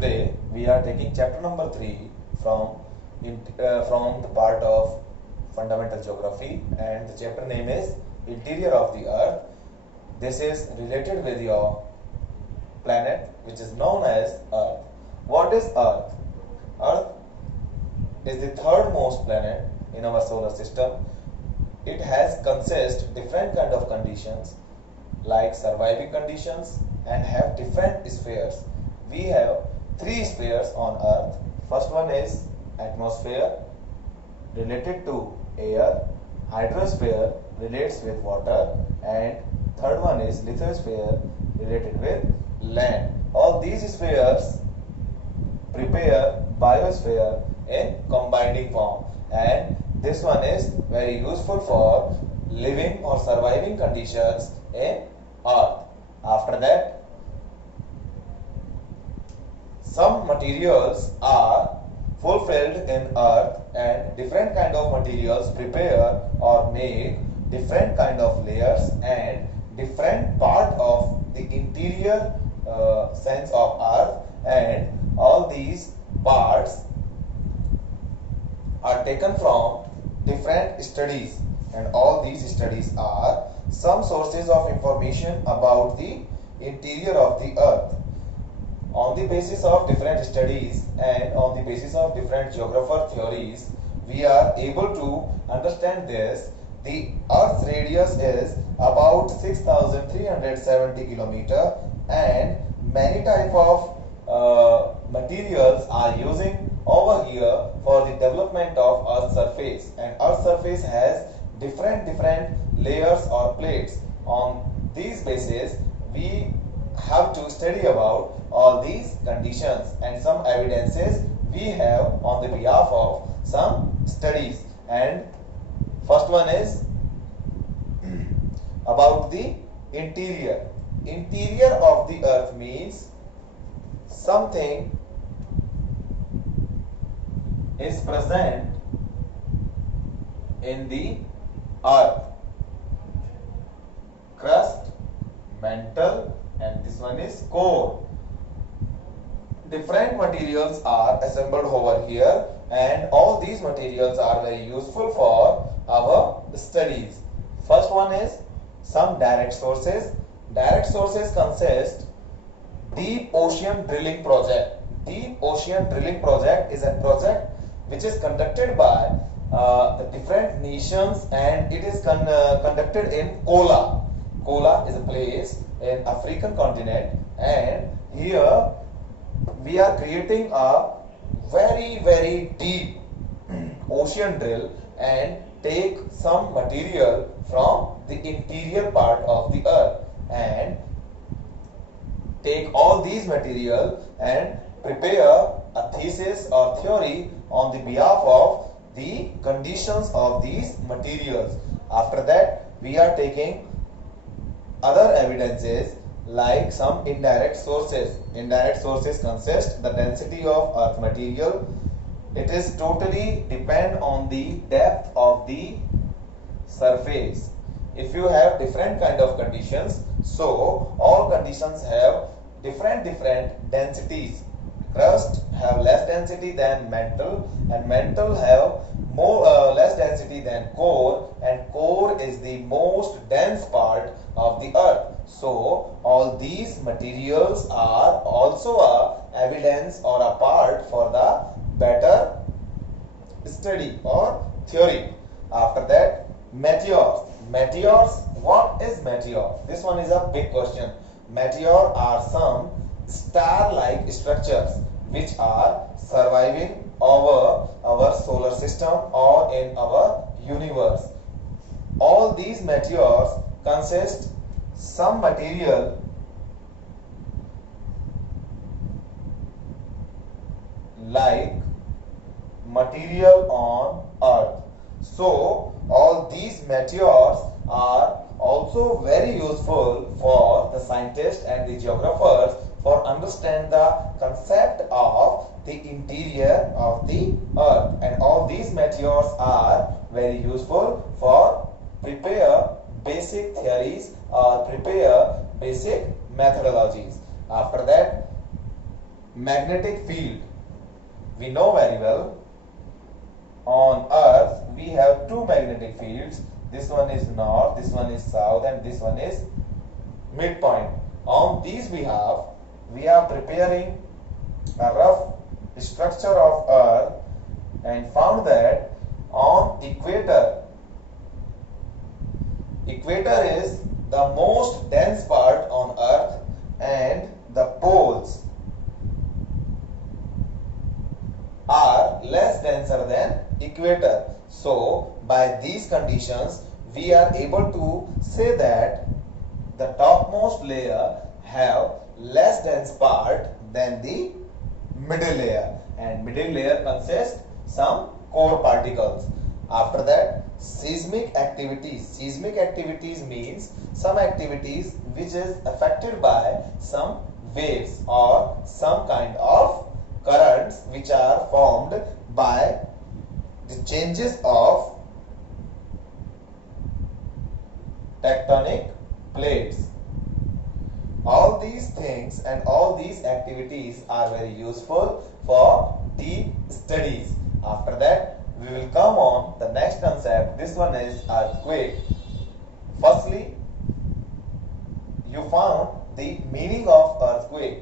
Today we are taking chapter number 3 from the part of fundamental geography, and the chapter name is interior of the earth. This is related with your planet, which is known as earth. What is earth? Earth is the third most planet in our solar system. It has consist different kind of conditions like surviving conditions and have different spheres. We have 3 spheres on earth. First one is atmosphere related to air, hydrosphere relates with water, and third one is lithosphere related with land. All these spheres prepare biosphere in combining form, and this one is very useful for living or surviving conditions in earth. After that, some materials are fulfilled in earth, and different kind of materials prepare or make different kind of layers and different part of the interior sense of earth, and all these parts are taken from different studies, and all these studies are some sources of information about the interior of the earth. On the basis of different studies and on the basis of different geographer theories, we are able to understand this. The earth's radius is about 6,370 kilometer, and many type of materials are using over here for the development of earth's surface, and earth's surface has different layers or plates. On these basis, we have to study about all these conditions and some evidences we have on the behalf of some studies. And first one is about the interior. Interior of the earth means something is present in the earth: crust, mantle, and this one is core. Different materials are assembled over here, and all these materials are very useful for our studies. First one is some direct sources. Direct sources consist Deep Ocean Drilling Project. Deep Ocean Drilling Project is a project which is conducted by the different nations, and it is conducted in Kola. Kola is a place in African continent, and here we are creating a very deep ocean drill and take some material from the interior part of the earth, and take all these material and prepare a thesis or theory on the behalf of the conditions of these materials. After that, we are taking other evidences like some indirect sources. Indirect sources consist the density of earth material. It is totally depend on the depth of the surface. If you have different kind of conditions, so all conditions have different densities. Crust have less density than mantle, and mantle have less density than core, and core is the most dense part of the earth. So all these materials are also a evidence or a part for the better study or theory. After that, meteors. Meteors, what is meteor? This one is a big question. Meteor are some star-like structures which are surviving over our solar system or in our universe. All these meteors consist some material like material on earth. So all these meteors are also very useful for the scientists and the geographers for understand the concept of the interior of the earth, and all these meteors are very useful for prepare basic theories or prepare basic methodologies. After that, magnetic field. We know very well on Earth we have two magnetic fields. This one is north, this one is south, and this one is midpoint. On these behalf, we are preparing a rough structure of Earth and found that on equator is the most dense part on Earth, and the poles are less denser than equator. So by these conditions we are able to say that the topmost layer have less dense part than the middle layer, and middle layer consists some core particles. After that, seismic activities. Seismic activities means some activities which is affected by some waves or some kind of currents which are formed by the changes of tectonic plates. All these things and all these activities are very useful for deep studies. After that, we will come on the next concept. This one is earthquake. Firstly, you found the meaning of earthquake.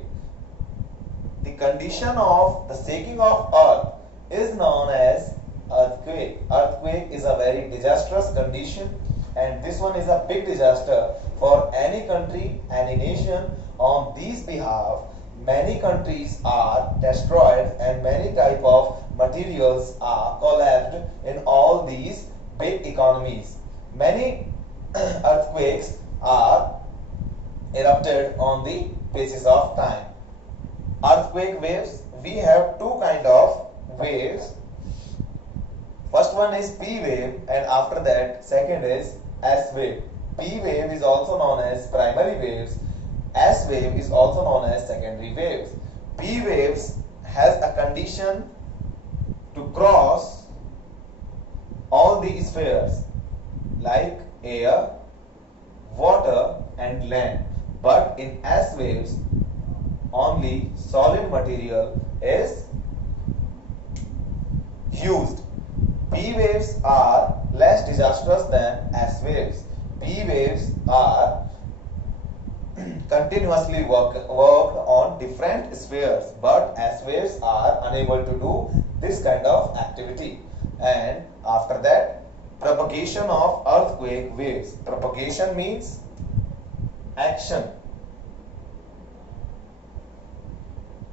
The condition of the shaking of earth is known as earthquake. Earthquake is a very disastrous condition, and this one is a big disaster for any country, any nation. On these behalf, many countries are destroyed and many type of materials are collapsed in all these big economies. Many earthquakes are erupted on the basis of time. Earthquake waves, we have two kind of waves. First one is P wave, and after that second is S wave. P wave is also known as primary waves. S wave is also known as secondary waves. P waves has a condition to cross all the spheres like air, water and land. But in S waves, only solid material is used. P waves are less disastrous than S waves. P waves are continuously worked on different spheres, but S waves are unable to do this kind of activity. And after that, propagation of earthquake waves. Propagation means action.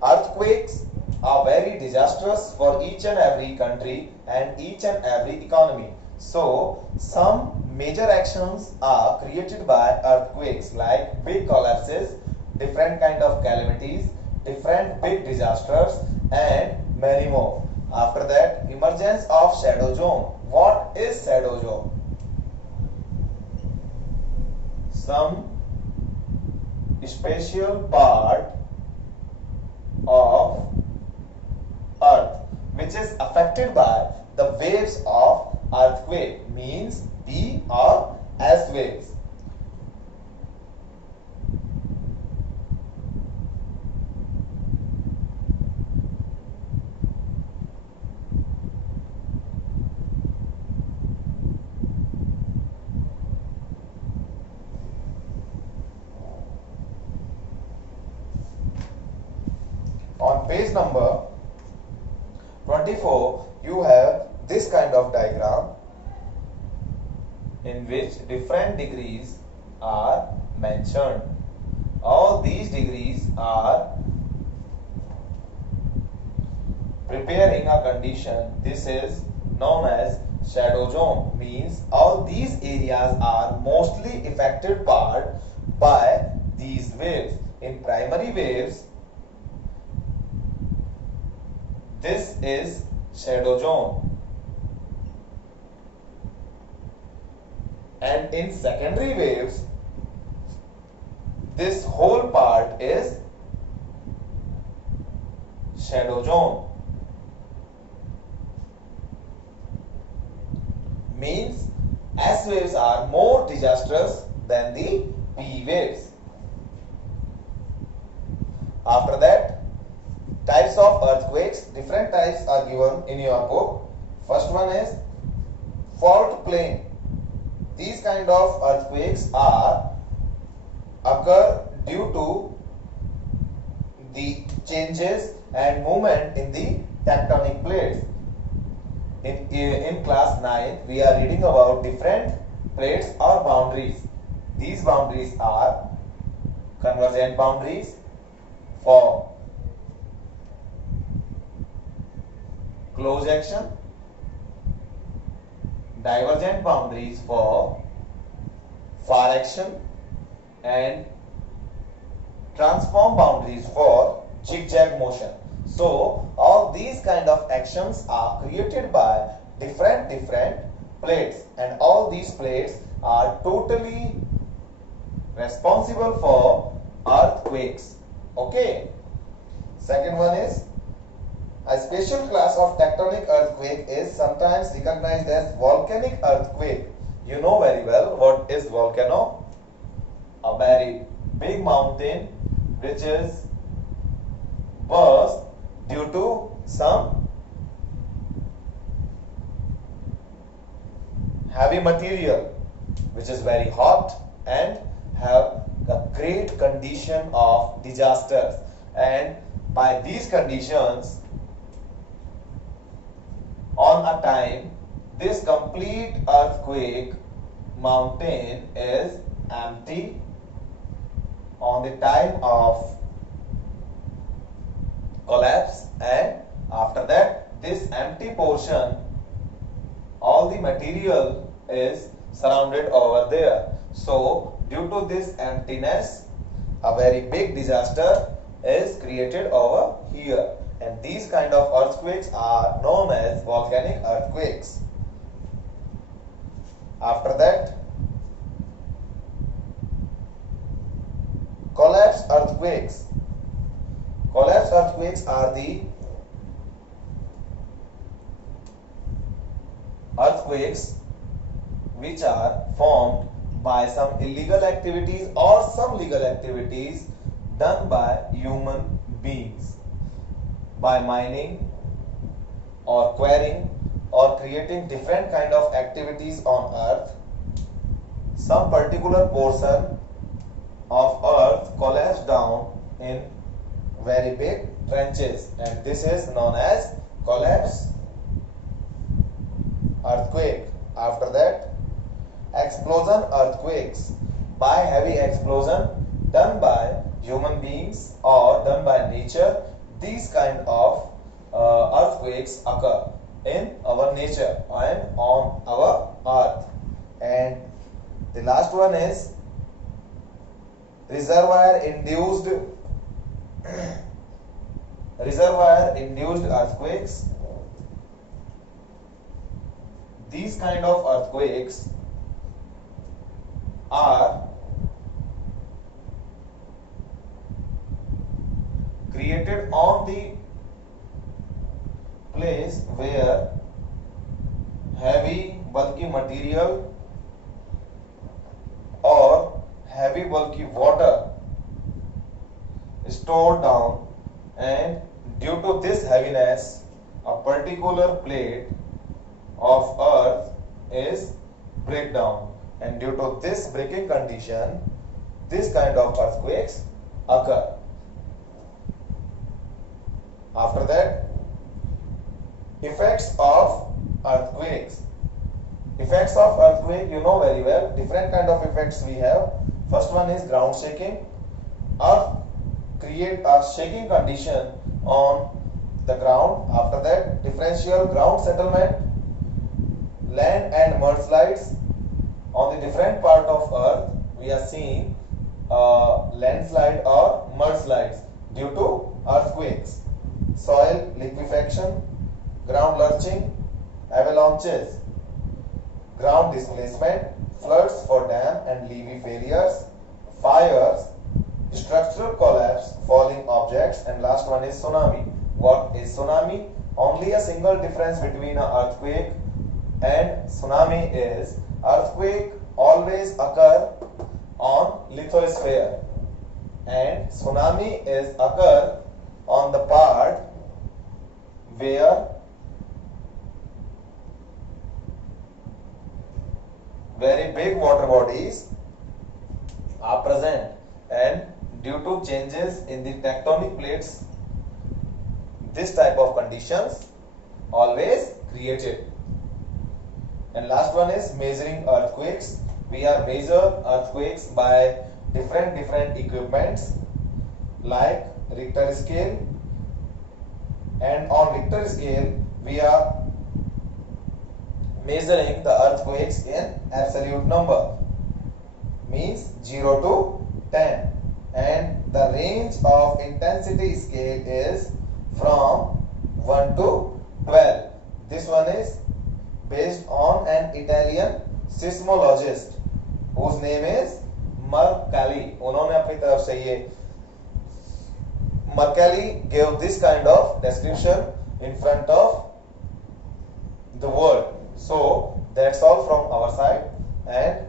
Earthquakes are very disastrous for each and every country and each and every economy. So some major actions are created by earthquakes, like big collapses, different kind of calamities, different big disasters and many more. After that, emergence of shadow zone. What is shadow zone? Some special part of earth which is affected by the waves of earthquake, means P or S waves. On page number 24, you have this kind of diagram in which different degrees are mentioned. All these degrees are preparing a condition. This is known as shadow zone, means all these areas are mostly affected part by these waves. In primary waves, this is shadow zone, and in secondary waves, this whole part is shadow zone. Means S waves are more disastrous than the P waves. After that, Types of earthquakes. Different types are given in your book. First one is fault plane. These kind of earthquakes occur due to the changes and movement in the tectonic plates. In class 9, we are reading about different plates or boundaries. These boundaries are convergent boundaries for close action, divergent boundaries for far action, and transform boundaries for zigzag motion. So all these kind of actions are created by different plates, and all these plates are totally responsible for earthquakes. Okay. Second one is a special class of tectonic earthquake is sometimes recognized as volcanic earthquake. You know very well what is volcano. A very big mountain which is burst due to some heavy material which is very hot and have a great condition of disasters, and by these conditions on a time this complete earthquake mountain is empty on the time of collapse, and after that this empty portion, all the material is surrounded over there. So due to this emptiness, a very big disaster is created over here, and these kind of earthquakes are known as volcanic earthquakes. After that, collapse earthquakes. Collapse earthquakes are the earthquakes which are formed by some illegal activities or some legal activities done by human beings, by mining or quarrying or creating different kind of activities on earth. Some particular portion of earth collapsed down in very big trenches, and this is known as collapse earthquake. After that, explosion earthquakes, by heavy explosion done by human beings or done by nature. These kind of earthquakes occur in our nature and on our earth. And the last one is reservoir induced earthquakes. These kind of earthquakes are created on the place where heavy bulky material or heavy bulky water is stored down, and due to this heaviness a particular plate of earth is break down, and due to this breaking condition this kind of earthquakes occur. After that, effects of earthquakes. Effects of earthquake, you know very well, different kind of effects we have. First one is ground shaking. Earth create a shaking condition on the ground. After that, differential ground settlement, land and mudslides. On the different part of earth we are seeing landslide or mudslides due to earthquakes. Soil liquefaction, ground lurching, avalanches, ground displacement, floods for dam and levee failures, fires, structural collapse, falling objects, and last one is tsunami. What is tsunami? Only a single difference between an earthquake and tsunami is earthquake always occur on lithosphere and tsunami is occur on the part where very big water bodies are present, and due to changes in the tectonic plates, this type of conditions always created. And last one is measuring earthquakes. We are measure earthquakes by different equipments like Richter scale, and on Richter scale we are measuring the earthquakes in absolute number, means 0 to 10, and the range of intensity scale is from 1 to 12. This one is based on an Italian seismologist whose name is Mercalli. उन्होंने अपनी तरफ से ये Mercalli gave this kind of description in front of the world. So that's all from our side, and